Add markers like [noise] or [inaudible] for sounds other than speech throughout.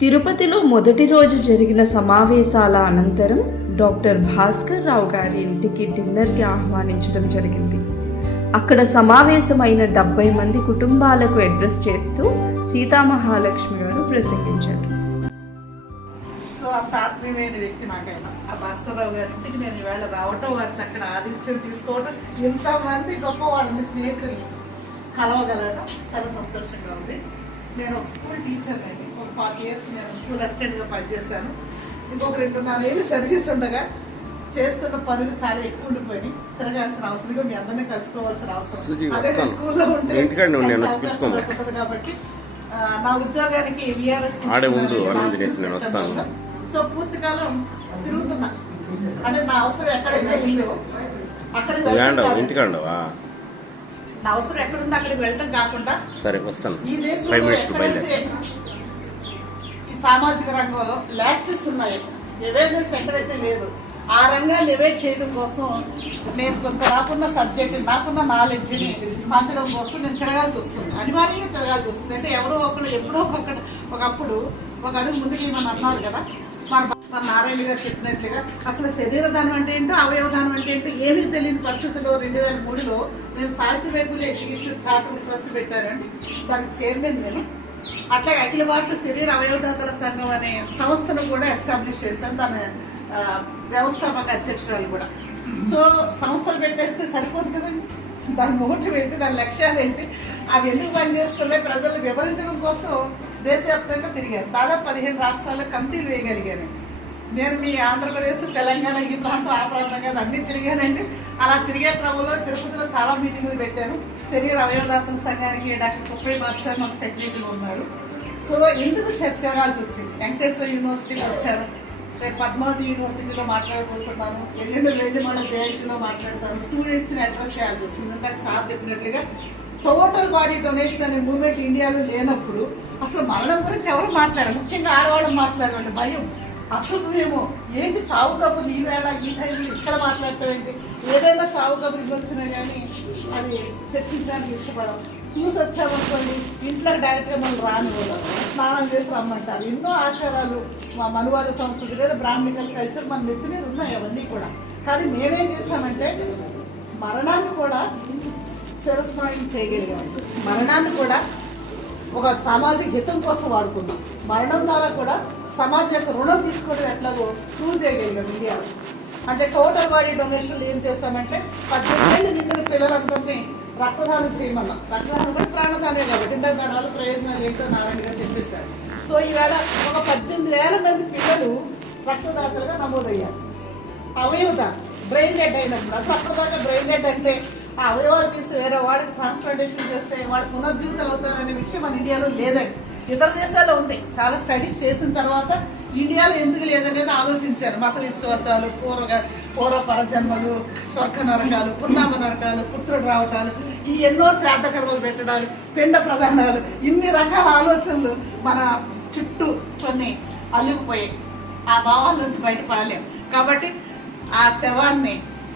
తిరుపతిలో మొదటి రోజు జరిగిన సమావేశాల అనంతరం డాక్టర్ భాస్కర్ రావు గారి ఇంటికి డిన్నర్కి ఆహ్వానించడం జరిగింది. అక్కడ సమావేశమైన డెబ్బై మంది కుటుంబాలకు అడ్రస్ చేస్తూ సీతామహాలక్ష్మి గారు ప్రసంగించారు. సో అంత ఆత్మీయమైన వ్యక్తి నాకైనా. ఆ భాస్కర్రావు గారి ఇంటికి నేను ఈవేళ రావటం వారి చక్కని ఆదిత్యం తీసుకోవడం ఇంతమంది గొప్ప వాళ్ళని స్నేహితులు కలవగలడం చాలా సంతోషంగా ఉంది. నేను ఒక స్కూల్ టీచర్ అండి. ఒక ఫార్టీ ఇయర్స్ నేను స్కూల్ అసిస్టెంట్గా పనిచేశాను. ఇంకొక రెండున్నర ఏళ్ళు సర్వీస్ ఉండగా చేస్తున్న పనులు చాలా ఎక్కువ ఉండిపోయి తిరగాల్సిన అవసరం మీ అందరినీ కలుసుకోవాల్సిన అవసరం అదే. స్కూల్లో ఉంటే కాబట్టి నా ఉద్యోగానికి విఆర్ఎస్. సో పూర్తికాలం తిరుగుతున్నా. అంటే నా అవసరం ఎక్కడైతే ఉందో అక్కడికి నా అవసరం ఎక్కడుందో అక్కడికి వెళ్ళడం కాకుండా సరే వస్తాను. ఈ ఫైవ్ దేశంలో ఎక్కడైతే బయలుదేరి. ఈ సామాజిక రంగంలో లాక్సెస్ ఉన్నాయో అవేర్నెస్ ఎక్కడైతే లేదు. ఆ రంగాన్ని ఎవేట్ చేయడం కోసం నేను కొంత నాకున్న సబ్జెక్ట్ నాకున్న నాలెడ్జ్ని పంచడం కోసం నేను తిరగాల్సి వస్తుంది. అనివార్యంగా తిరగాల్సి వస్తుంది. అంటే ఎవరో ఒకళ్ళు ఎప్పుడో ఒకటి ఒకప్పుడు ఒక అడుగు ముందుకు మనం అన్నారు కదా? మా నారాయణ గారు చెప్పినట్లుగా అసలు శరీరధానం అంటే ఏంటో అవయవధానం అంటే ఏంటో ఏమీ తెలియని పరిస్థితుల్లో రెండు వేల మూడులో మేము సాహిత్య వైపుల ఎడ్యుకేషన్ చారిటబుల్ ట్రస్ట్ పెట్టారండి. దానికి చైర్మన్ నేను. అట్లాగే అఖిల భారత శరీర అవయవదాతల సంఘం అనే సంస్థను కూడా ఎస్టాబ్లిష్ చేశాను. దాని వ్యవస్థాపక అధ్యక్షురాలు కూడా. సో సంస్థలు పెట్టేస్తే సరిపోదు కదండి. దాని మోటివ్ ఏంటి దాని లక్ష్యాలు ఏంటి? అవి ఎందుకు పనిచేస్తున్నాయి? ప్రజలు వివరించడం కోసం దేశవ్యాప్తంగా తిరిగాను దాదాపు పదిహేను రాష్ట్రాల్లో కమిటీలు వేయగలిగాను నేను మీ ఆంధ్రప్రదేశ్ తెలంగాణ ఈ ప్రాంతం ఆ ప్రాంతం కాదు అన్ని తిరిగానండి. అలా తిరిగే క్రమంలో తిరుపతిలో చాలా మీటింగ్లు పెట్టాను. శరీర అవయవదాతల సంఘానికి డాక్టర్ కుప్పై మాస్టర్ మాకు సెక్రటరీ ఉన్నారు. సో ఎందుకు చె- తిరగాల్సి వచ్చింది? వెంకటేశ్వర యూనివర్సిటీకి వచ్చారు. రేపు పద్మావతి యూనివర్సిటీలో మాట్లాడబోతున్నాను. ఎల్లుండి వెళ్ళి మన జేఐటీలో మాట్లాడతాను. స్టూడెంట్స్ని అడ్రస్ చేయాల్సి వస్తుంది. ఇందాక సార్ చెప్పినట్లుగా టోటల్ బాడీ డొనేషన్ అనే మూవ్మెంట్ ఇండియాలో లేనప్పుడు అసలు మరణం గురించి ఎవరు మాట్లాడరు? ముఖ్యంగా ఆడవాళ్ళు మాట్లాడాలి భయం. అసలు మేము ఏంటి చావు కబురు ఈ వేళ ఈ టైంలో ఇక్కడ మాట్లాడటం ఏదైనా చావు కబురు వచ్చినా కానీ అది చర్చించడానికి ఇష్టపడం చూసి వచ్చామనుకోండి ఇంట్లో డైరెక్ట్గా మనం రాను స్నానం చేసి రమ్మంటారు. ఎన్నో ఆచారాలు మా మనువాద సంస్కృతి లేదా బ్రాహ్మణికల్ కల్చర్ మన నెత్తి మీద ఉన్నాయి అవన్నీ కూడా. కానీ మేమేం చేస్తామంటే మరణాన్ని కూడా శిరస్మరణం చేయగలిగాం. మరణాన్ని కూడా ఒక సామాజిక హితం కోసం వాడుకున్నాం. మరణం ద్వారా కూడా సమాజం యొక్క రుణం తీసుకోవడం ఎట్లాగో ప్రూవ్ చేయగలిగాం ఇండియాలో అంటే టోటల్ బాడీ డొనేషన్లు ఏం చేస్తామంటే పద్దెనిమిది ఏళ్ళు నిండిన పిల్లలందరినీ రక్తదానం చేయమన్నాం. రక్తదానం కూడా ప్రాణదానే కాబట్టి ఇంత దాని ప్రయోజనాలు ఏంటో నారాయణ గారు చెప్పేశారు. సో ఈవేళ ఒక పద్దెనిమిది వేల మంది పిల్లలు రక్తదాతలుగా నమోదయ్యారు. అవయవదానం బ్రెయిన్ డెడ్ అయినప్పుడు అసలు అప్పటిదాకా బ్రెయిన్ డెడ్ అంటే ఆ అవయవాలు తీసి వేరే వాళ్ళకి ట్రాన్స్ప్లాంటేషన్ చేస్తే వాళ్ళు పునర్జీవితాలు అవుతారనే విషయం మన ఇండియాలో లేదండి. ఇతర దేశాల్లో ఉంది. చాలా స్టడీస్ చేసిన తర్వాత ఇండియాలో ఎందుకు లేదనేది ఆలోచించారు. మత విశ్వాసాలు పూర్వ పూర్వ పరజన్మలు స్వర్గ నరకాలు పున్నామ నరకాలు పుత్రుడు రావటాలు ఈ ఎన్నో శ్రాద్ధ కర్మలు పెట్టడాలు పిండ ప్రధానాలు ఇన్ని రకాల ఆలోచనలు మన చుట్టూ కొన్ని అల్లుకుపోయాయి ఆ భావాల నుంచి బయటపడలేం. కాబట్టి ఆ శవాన్ని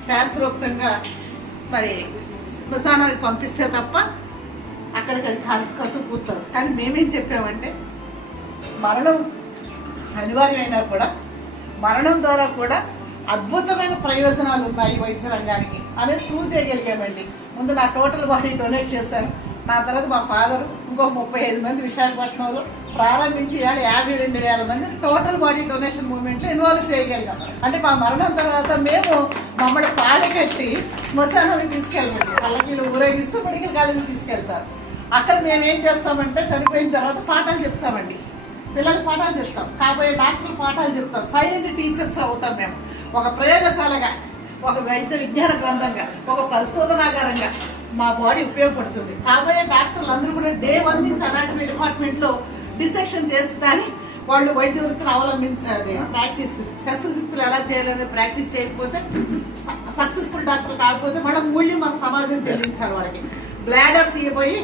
శాస్త్రోక్తంగా మరి శ్మశానానికి పంపిస్తే తప్ప అక్కడికి అది కూర్చోదు కానీ మేమేం చెప్పామంటే మరణం అనివార్యమైనా కూడా మరణం ద్వారా కూడా అద్భుతమైన ప్రయోజనాలు ఉన్నాయి వైద్య రంగానికి అనేది ప్రూవ్ చేయగలిగామండి. ముందు నా టోటల్ బాడీ డొనేట్ చేశాను నా తర్వాత మా ఫాదర్ ఇంకో ముప్పై ఐదు మంది విశాఖపట్నంలో ప్రారంభించి ఇవాళ యాభై రెండు వేల మంది టోటల్ బాడీ డొనేషన్ మూవ్మెంట్లో ఇన్వాల్వ్ చేయగలిగాం. అంటే మా మరణం తర్వాత మేము మమ్మల్ని పాడకట్టి శ్మశానానికి తీసుకెళ్ళమండి. పల్లకీలు ఊరేగిస్తూ మెడికల్ కాలేజీకి తీసుకెళ్తారు. అక్కడ మేము ఏం చేస్తామంటే చనిపోయిన తర్వాత పాఠాలు చెప్తామండి. పిల్లలకు పాఠాలు చెప్తాం. కాబోయే డాక్టర్లు పాఠాలు చెప్తాం. సైలెంట్ టీచర్స్ అవుతాం మేము. ఒక ప్రయోగశాలగా ఒక వైద్య విజ్ఞాన గ్రంథంగా ఒక పరిశోధనాగారంగా మా బాడీ ఉపయోగపడుతుంది. కాబోయే డాక్టర్లు అందరూ కూడా డే వన్ నుంచి అనాటమీ డిపార్ట్మెంట్లో డిసెక్షన్ చేసి దాన్ని వాళ్ళు వైద్య వృత్తిని అవలంబించాలి. ప్రాక్టీస్ శస్త్రశక్తులు ఎలా చేయలేదు ప్రాక్టీస్ చేయకపోతే సక్సెస్ఫుల్ డాక్టర్ కాకపోతే మన మూల్యం మన సమాజం చెల్లించాలి వాళ్ళకి. బ్లాడర్ తీయబోయి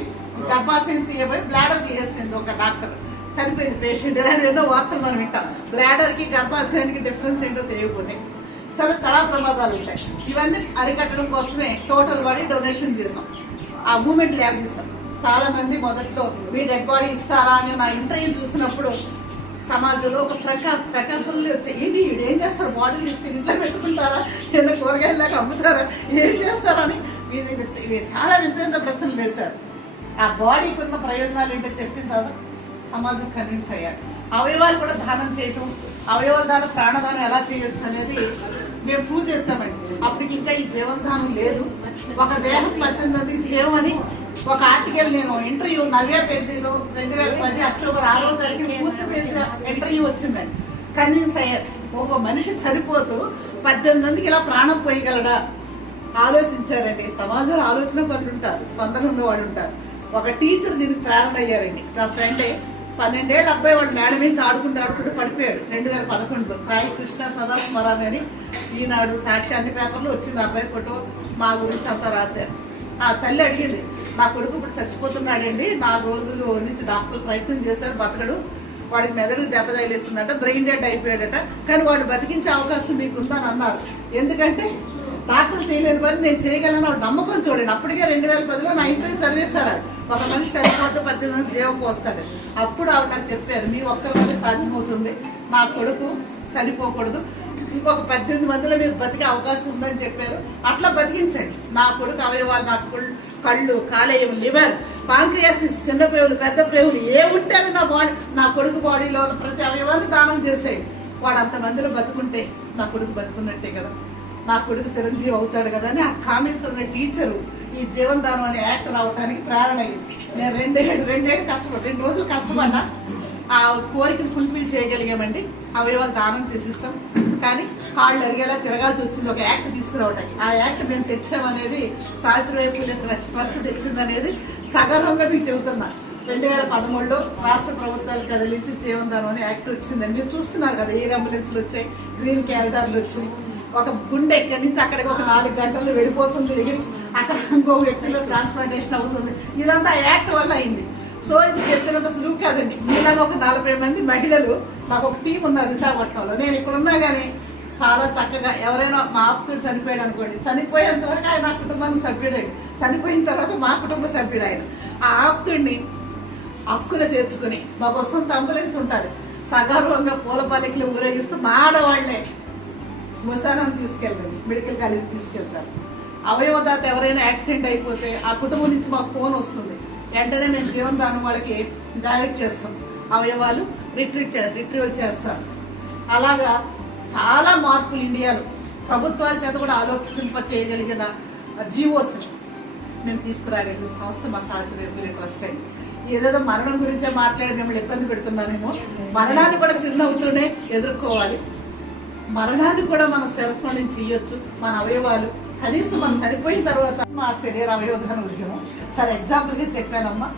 గర్భాశయం తీయబోయి బ్లాడర్ తీయేసింది ఒక డాక్టర్. చనిపోయింది పేషెంట్ ఇలాంటి ఎన్నో వార్తలు మనం వింటాం. బ్లాడర్కి గర్భాశయానికి డిఫరెన్స్ ఏంటో తెలియకపోతే. సరే చాలా ప్రమాదాలు ఉంటాయి. ఇవన్నీ అరికట్టడం కోసమే టోటల్ బాడీ డొనేషన్ చేసాం ఆ మూమెంట్ ల్యాబ్ చేసాం చాలా మంది మొదట్లో మీ డెడ్ బాడీ ఇస్తారా అని నా ఇంటర్వ్యూ చూసినప్పుడు సమాజంలో ఒక ప్రకా ప్రకాశంలో వచ్చాయి ఏంటి వీడు ఏం చేస్తారు బాడీలు తీసుకుని ఇంట్లో పెట్టుకుంటారా? ఏదైనా కూరగాయలాగా అమ్ముతారా? ఏం చేస్తారని ఇది చాలా వింత వింత ప్రశ్నలు వేశారు. ఆ బాడీకి ఉన్న ప్రయోజనాలు ఏంటో చెప్పిన తర్వాత సమాజం కన్విన్స్ అయ్యారు. అవయవాలు కూడా దానం చేయటం అవయవాల దానం ప్రాణదానం ఎలా చేయొచ్చు అనేది మేము ప్రూవ్ చేస్తామండి. అప్పటికి ఇంకా ఈ జీవనదానం లేదు. ఒక దేహం పద్దెనిమిది జీవం అని ఒక ఆర్టికల్ నేను ఇంటర్వ్యూ నవ్య పేజీలో రెండు వేల పది అక్టోబర్ ఆరో తారీఖు పూర్తి పేజీ ఇంటర్వ్యూ వచ్చిందండి. కన్విన్స్ అయ్యారు. ఒక మనిషి సరిపోతూ పద్దెనిమిది మందికి ఇలా ప్రాణం పోయగలడా? ఆలోచించారండి. సమాజంలో ఆలోచన పనులు ఉంటారు. స్పందన ఉన్న వాళ్ళు ఉంటారు. ఒక టీచర్ దీనికి ప్రేరణ అయ్యారండి నా ఫ్రెండే పన్నెండేళ్ళ అబ్బాయి వాడు మేడం నుంచి ఆడుకుంటూ ఆడుకుంటూ పడిపోయాడు. రెండు వేల పదకొండులో. సాయి కృష్ణ సదా స్మరామి అని ఈనాడు సాక్షి అన్ని పేపర్లు వచ్చింది అబ్బాయి ఫోటో మా గురించి అంతా రాశారు. ఆ తల్లి అడిగింది నా కొడుకు ఇప్పుడు చచ్చిపోతున్నాడండి. నాలుగు రోజులు నుంచి డాక్టర్లు ప్రయత్నం చేశారు బతకడు. వాడికి మెదడు దెబ్బ తగిలేస్తుందంట బ్రెయిన్ డెడ్ అయిపోయాడట. కానీ వాడు బతికించే అవకాశం మీకు ఉందని అన్నారు. ఎందుకంటే డాక్టర్లు చేయలేని పని నేను చేయగలను నమ్మకం చూడండి. అప్పటికే రెండు వేల పదిలో నా ఇంటర్వ్యూ చదివేశారు ఒక మనిషి చనిపోతే పద్దెనిమిది మంది జీవం పోస్తాడు అప్పుడు ఆవిడ నాకు చెప్పారు మీ ఒక్కరి వల్ల సాధ్యమవుతుంది. నా కొడుకు చనిపోకూడదు. ఇంకొక పద్దెనిమిది మందిలో మీరు బతికే అవకాశం ఉందని చెప్పారు. అట్లా బతికించండి. నా కొడుకు అవయవాలు నా కళ్ళు కాలేయం లివర్ పాంక్రియాసిస్ చిన్న ప్రేవులు పెద్ద ప్రేవులు ఏ ఉంటే అవి నా బాడీ నా కొడుకు బాడీలో ప్రతి అవయవాన్ని దానం చేసేయి వాడు అంత మందిలో బతుకుంటే నా కొడుకు బతుకున్నట్టే కదా. నా కొడుకు చిరంజీవి అవుతాడు కదా అని ఆ కామెంట్స్ ఉన్న టీచరు ఈ జీవన్ దానం అనే యాక్ట్ రావడానికి ప్రేరణ అయ్యింది నేను రెండేళ్ళు రెండేళ్ళు కష్టపడి రెండు రోజులు కష్టపడ్డా. ఆ కోరికను ఫుల్ఫిల్ చేయగలిగామండి. అవయవాలు దానం చేసిస్తాం. కానీ కాళ్ళు అరిగేలా తిరగాల్సి వచ్చింది. ఒక యాక్ట్ తీసుకురావటానికి. ఆ యాక్ట్ మేము తెచ్చామనేది సావిత్రిబాయి పూలే ట్రస్ట్ తెచ్చిందనేది సగర్వంగా మీకు చెబుతున్నా. రెండు వేల పదమూడులో రాష్ట్ర ప్రభుత్వాలు కదిలించి జీవనదానం అనే యాక్ట్ వచ్చిందని. మీరు చూస్తున్నారు కదా ఎయిర్ అంబులెన్స్లు వచ్చాయి గ్రీన్ క్యారిడార్లు వచ్చాయి ఒక గుండె ఇక్కడి నుంచి అక్కడికి ఒక నాలుగు గంటలు వెళ్ళిపోతుంది అక్కడ ఇంకో వ్యక్తిలో ట్రాన్స్ప్లాంటేషన్ అవుతుంది. ఇదంతా యాక్ట్ వల్ల అయింది. సో ఇది చెప్పినంత సులువు కాదండి. మీలాగా ఒక నలభై మంది మహిళలు నాకు ఒక టీం ఉన్నారు విశాఖపట్నంలో నేను ఇక్కడున్నా కానీ చాలా చక్కగా ఎవరైనా మా ఆప్తుడు చనిపోయాడు అనుకోండి. చనిపోయేంత వరకు ఆయన నా కుటుంబానికి సభ్యుడండి చనిపోయిన తర్వాత మా కుటుంబ సభ్యుడు ఆయన. ఆ ఆప్తుడిని హక్కులు చేర్చుకుని మాకు వస్తుంది అంబులెన్స్ ఉంటుంది సగర్వంగా పూల పల్లకిలు ఊరేగిస్తూ మా ఆడవాళ్ళే శ్మశానానికి తీసుకెళ్ళండి మెడికల్ కాలేజ్ తీసుకెళ్తారు. అవయవదాత ఎవరైనా యాక్సిడెంట్ అయిపోతే ఆ కుటుంబం నుంచి మాకు ఫోన్ వస్తుంది. వెంటనే మేము జీవనదానం వాళ్ళకి డైరెక్ట్ చేస్తాం. అవయవాలు రిట్రీట్ రిట్రీవల్ చేస్తారు. అలాగా చాలా మార్పులు ఇండియాలో. ప్రభుత్వాల చేత కూడా ఆలోచింప చేయగలిగిన జీవోస్ని మేము తీసుకురాగలిగిన సంస్థ మా సావిత్రి ట్రస్ట్ అండి ఏదేదో మరణం గురించే మాట్లాడి మిమ్మల్ని ఇబ్బంది పెడుతున్నానేమో. మరణాన్ని కూడా చిరునవ్వుతూనే ఎదుర్కోవాలి. మరణాన్ని కూడా మనం శిరస్మరణం చేయొచ్చు మన అవయవాలు. కనీసం మనం సరిపోయిన తర్వాత మా శరీర అవయవదాన ఉద్యమం. సరే ఎగ్జాంపుల్గా చెప్పానమ్మా.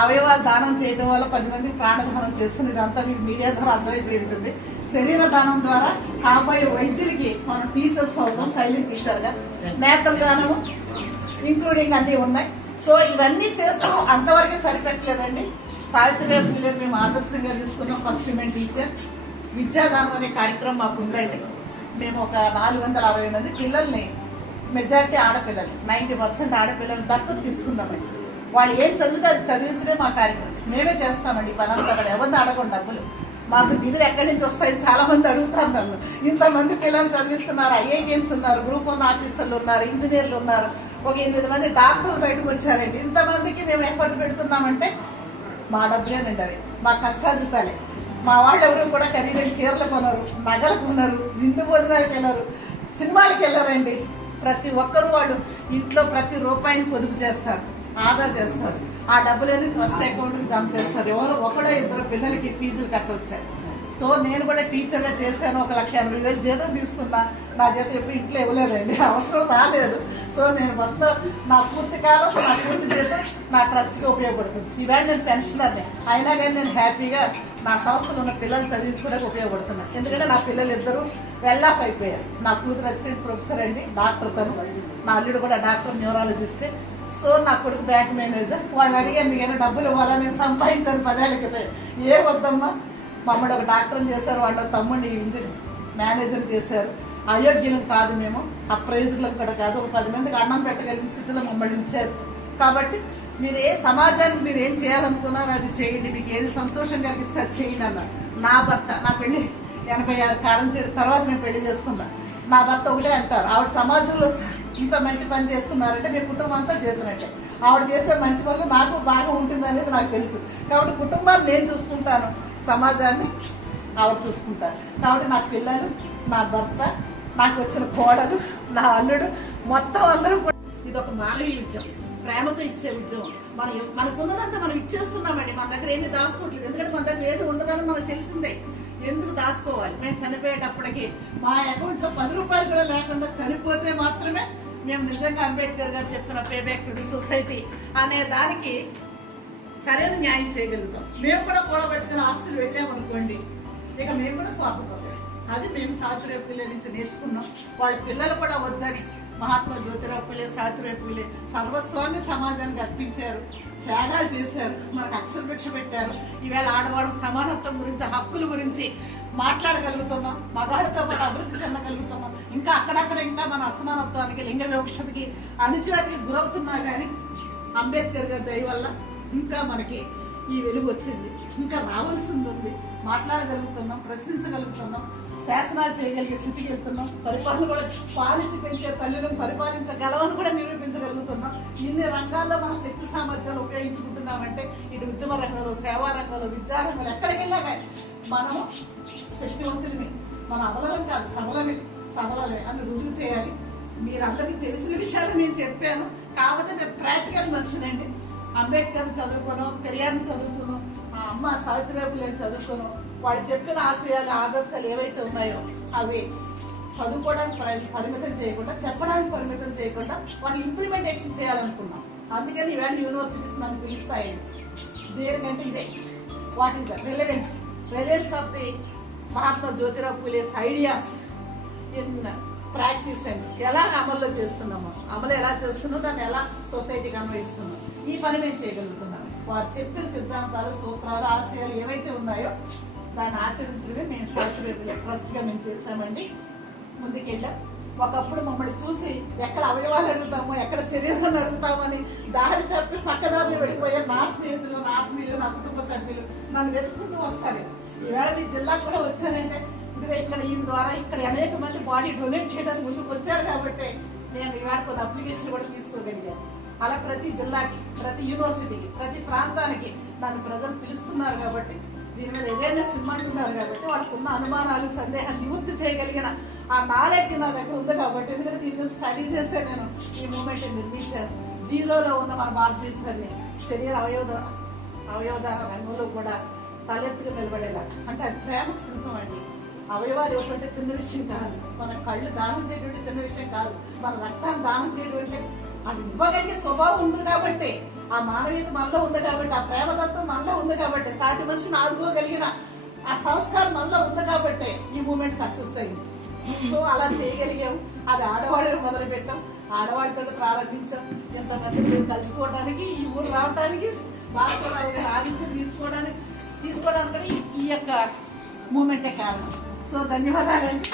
అవయవాలు దానం చేయడం వల్ల పది మంది ప్రాణదానం చేస్తుంది ఇదంతా మీకు మీడియా ద్వారా అర్థమైపోయి ఉంటుంది. శరీర దానం ద్వారా కాబోయే వైద్యులకి మనం టీచర్స్ అవుతాం సైలెంట్ టీచర్గా నేతల దానము ఇంక్లూడింగ్ అన్ని ఉన్నాయి. సో ఇవన్నీ చేస్తూ అంతవరకే సరిపెట్టలేదండి. సావిత్రిబాయి పిల్లలు మేము ఆదర్శంగా తీసుకున్నాం ఫస్ట్ హ్యూమన్ టీచర్ విద్యాదానం అనే కార్యక్రమం మాకు ఉందండి. మేము ఒక నాలుగు వందల అరవై మంది పిల్లల్ని మెజారిటీ ఆడపిల్లలు నైంటీ పర్సెంట్ ఆడపిల్లలు దత్తత తీసుకున్నామండి. వాళ్ళు ఏం చదువుతారు అది చదివించడే మా కార్యక్రమం మేమే చేస్తామండి పనంతా అక్కడ ఎవరిని అడగండి డబ్బులు. మాకు నిధులు ఎక్కడి నుంచి వస్తాయి చాలా మంది అడుగుతారు నన్ను. ఇంతమంది పిల్లలు చదివిస్తున్నారు ఐఐటిఎన్స్ ఉన్నారు గ్రూప్ వన్ ఆఫీసర్లు ఉన్నారు ఇంజనీర్లు ఉన్నారు. ఒక ఎనిమిది మంది డాక్టర్లు బయటకు వచ్చారండి. ఇంతమందికి మేము ఎఫర్ట్ పెడుతున్నామంటే మా డబ్బులేనండి అవి మా కష్టాజితాలే మా వాళ్ళు ఎవరు కూడా ఖరీదైన చీరలు కొనరు నగలు కొనరు విందు భోజనాలకు వెళ్ళరు సినిమాలకు వెళ్ళరండి. ప్రతి ఒక్కరు వాళ్ళు ఇంట్లో ప్రతి రూపాయిని పొదుపు చేస్తారు ఆదా చేస్తారు. ఆ డబ్బులని ట్రస్ట్ అకౌంట్కి జమ చేస్తారు. ఎవరు ఒకడో ఇద్దరు పిల్లలకి ఫీజులు కట్టొచ్చారు. సో నేను కూడా టీచర్గా చేశాను. ఒక లక్ష ఎనభై వేలు జీతం తీసుకున్నా. నా జీతం ఎప్పుడు ఇంట్లో ఇవ్వలేదండి. [laughs] అవసరం రాలేదు. సో నేను మొత్తం నా పూర్తి కాలం నా పూర్తి జీతం నా ట్రస్ట్కి ఉపయోగపడుతుంది. ఈవేళ నేను పెన్షనర్ని అయినా కానీ నేను హ్యాపీగా నా సంస్థలో ఉన్న పిల్లలు చదివించుకోవడానికి ఉపయోగపడుతున్నాను ఎందుకంటే నా పిల్లలు ఇద్దరు వెల్ ఆఫ్ అయిపోయారు. నా కూతురు అసిస్టెంట్ ప్రొఫెసర్ అండి డాక్టర్ తను. నా అల్లుడు కూడా డాక్టర్ న్యూరాలజిస్ట్ సో నా కొడుకు బ్యాంక్ మేనేజర్ వాళ్ళు అడిగాను మీకు ఏమైనా డబ్బులు ఇవ్వాలా? నేను సంపాదించాను పదేళ్ళ క్రితం ఏ వద్దమ్మా. మమ్మల్ని ఒక డాక్టర్ని చేశారు వాళ్ళ తమ్ముడిని ఇంజనీర్ మేనేజర్ చేశారు. అయోగ్యులకు కాదు మేము అప్రయోజకులకు కూడా కాదు. ఒక పది మందికి అన్నం పెట్టగలిగిన స్థితిలో మమ్మల్ని ఉంచారు. కాబట్టి మీరు ఏ సమాజానికి మీరు ఏం చేయాలనుకున్నారో అది చేయండి. మీకు ఏది సంతోషం కలిగిస్తే అది చేయండి అన్న నా భర్త నా పెళ్ళి ఎనభై ఆరు కాలం చేయడం తర్వాత నేను పెళ్ళి చేసుకున్నా నా భర్త ఒకటే అంటారు. ఆవిడ సమాజంలో ఇంత మంచి పని చేస్తున్నారంటే మీ కుటుంబం అంతా చేసినట్టే. ఆవిడ చేసే మంచి పనులు నాకు బాగా ఉంటుంది అనేది నాకు తెలుసు. కాబట్టి కుటుంబాన్ని నేను చూసుకుంటాను. సమాజాన్ని ఆవిడ చూసుకుంటారు. కాబట్టి నా పిల్లలు నా భర్త నాకు వచ్చిన కోడలు నా అల్లుడు మొత్తం అందరూ కూడా ఇది ఒక మానవీయ ఉద్యమం ప్రేమతో ఇచ్చే ఉద్యమం మనం మనకున్నదంతా మనం ఇచ్చేస్తున్నామండి. మన దగ్గర ఏమి దాచుకోవట్లేదు. ఎందుకంటే మన దగ్గర ఏది ఉండదని మనకు తెలిసిందే. ఎందుకు దాచుకోవాలి? మేము చనిపోయేటప్పటికి మా అకౌంట్లో పది రూపాయలు కూడా లేకుండా చనిపోతే మాత్రమే మేము నిజంగా అంబేద్కర్ గారు చెప్పిన pay back to the society అనే దానికి సరైన న్యాయం చేయగలుగుతాం. మేము కూడా కూడబెట్టుకుని ఆస్తులు వెళ్ళామనుకోండి ఇక మేము కూడా స్వార్థపడతాం అది మేము సావిత్రిరావు పిల్లల నుంచి నేర్చుకున్నాం. వాళ్ళ పిల్లలు కూడా వద్దని మహాత్మా జ్యోతిరావు పులే సావిత్రిరావు పులే సర్వస్వాన్ని సమాజానికి అర్పించారు త్యాగాలు చేశారు మనకు అక్షర భిక్ష పెట్టారు. ఈవేళ ఆడవాళ్ళ సమానత్వం గురించి హక్కుల గురించి మాట్లాడగలుగుతున్నాం మగాళ్ళతో పాటు అభివృద్ధి చెందగలుగుతున్నాం. ఇంకా అక్కడక్కడ ఇంకా మన అసమానత్వానికి లింగ వివక్షతకి అణిచివేతకి గురవుతున్నా కానీ అంబేద్కర్ గారి దయ వల్ల ఇంకా మనకి ఈ వెలుగు వచ్చింది. ఇంకా రావాల్సింది ఉంది మాట్లాడగలుగుతున్నాం ప్రశ్నించగలుగుతున్నాం శాసనాలు చేయగలిగే స్థితికి వెళ్తున్నాం పరిపాలన కూడా పాలించి పెంచే తల్లులను పరిపాలించగలవని కూడా నిరూపించగలుగుతున్నాం. ఇన్ని రంగాల్లో మన శక్తి సామర్థ్యాలు ఉపయోగించుకుంటున్నామంటే ఇటు ఉద్యమ రంగంలో సేవా రంగంలో విద్యా రంగంలో ఎక్కడికి వెళ్ళామే మనం శక్తివంతులమే. మన అబలం కాదు సబలమే. సబలమే. అని రుజువు చేయాలి. మీరందరికీ తెలిసిన విషయాలు నేను చెప్పాను. కాబట్టి నేను ప్రాక్టికల్ మనిషినండి అంబేద్కర్ చదువుకోను పెరియార్ని చదువుకోను మా అమ్మ సావిత్రిబాబు నేను చదువుకోను వాళ్ళు చెప్పిన ఆశయాలు ఆదర్శాలు ఏవైతే ఉన్నాయో అవి చదువుకోవడానికి పరిమితం చేయకుండా చెప్పడానికి పరిమితం చేయకుండా వాళ్ళు ఇంప్లిమెంటేషన్ చేయాలనుకున్నాం. అందుకని ఇవాళ యూనివర్సిటీస్ నన్ను పిలుస్తాయి దేనికంటే ఇదే. What is the relevance relevance of the Mahatma Jyotirao Phule's ideas in practice and ఎలా అమల్లో చేస్తున్నాము అమలు ఎలా చేస్తున్నామో దాన్ని ఎలా సొసైటీకి అన్వయిస్తున్నాం ఈ పని మేము చేయగలుగుతున్నాం. వారు చెప్పిన సిద్ధాంతాలు సూత్రాలు ఆశయాలు ఏవైతే ఉన్నాయో దాన్ని ఆచరించడమే మేము సాఫ్ట్వేర్ ట్రస్ట్గా మేము చేసామండి ముందుకెళ్ళాం. ఒకప్పుడు మమ్మల్ని చూసి ఎక్కడ అవయవాలు అడుగుతామో ఎక్కడ శరీరాన్ని అడుగుతామని దారి తప్పి పక్కదారులు వెళ్ళిపోయే నా స్నేహితులు నా ఆత్మీయులు నా కుటుంబ సభ్యులు నన్ను వెతుకుంటూ వస్తారు. ఈవేళ మీ జిల్లాకు కూడా వచ్చానంటే ఇదిగో ఇక్కడ ఈ ద్వారా ఇక్కడ అనేక మంది బాడీ డొనేట్ చేయడానికి ముందుకు వచ్చారు కాబట్టి నేను ఈవేళ కొన్ని అప్లికేషన్ కూడా తీసుకోగలిగాను. అలా ప్రతి జిల్లాకి ప్రతి యూనివర్సిటీకి ప్రతి ప్రాంతానికి నన్ను ప్రజలు పిలుస్తున్నారు కాబట్టి దీని మీద అవేర్నెస్ ఇమ్మంటున్నారు కాబట్టి వాళ్ళకు ఉన్న అనుమానాలు సందేహాలు నివృత్తి చేయగలిగిన ఆ నాలెడ్జ్ నా దగ్గర ఉంది కాబట్టి ఎందుకంటే దీని మీద స్టడీ చేస్తే నేను ఈ మూమెంట్ నిర్మించాను. జీరోలో ఉన్న మన భారతదేశాన్ని శరీర అవయవ అవయవదాన రంగంలో కూడా తలెత్తుకు నిలబడేలా. అంటే అది ప్రేమకు సింహం అండి అవయవాలు ఇవ్వకుంటే చిన్న విషయం కాదు. మన కళ్ళు దానం చేయటువంటి చిన్న విషయం కాదు. మన రక్తాన్ని దానం చేయటువంటి అంటే అది ఇవ్వగలిగే స్వభావం ఉంది కాబట్టి ఆ మానవీయత మనలో ఉంది కాబట్టి ఆ ప్రేమతత్వం మనలో ఉంది కాబట్టి సాటి మనిషిని ఆదుకోగలిగిన ఆ సంస్కారం మనలో ఉంది కాబట్టి ఈ మూమెంట్ సక్సెస్ అయింది. సో అలా చేయగలిగాం. అది ఆడవాళ్ళే మొదలు పెట్టాం ఆడవాళ్ళతో ప్రారంభించాం. ఎంతమంది మేము కలుసుకోవడానికి ఈ ఊరు రావడానికి భాస్కరరావు గారి తీర్చుకోవడానికి తీసుకోవడానికి కూడా ఈ- ఈ యొక్క మూమెంటే కారణం. సో ధన్యవాదాలండి.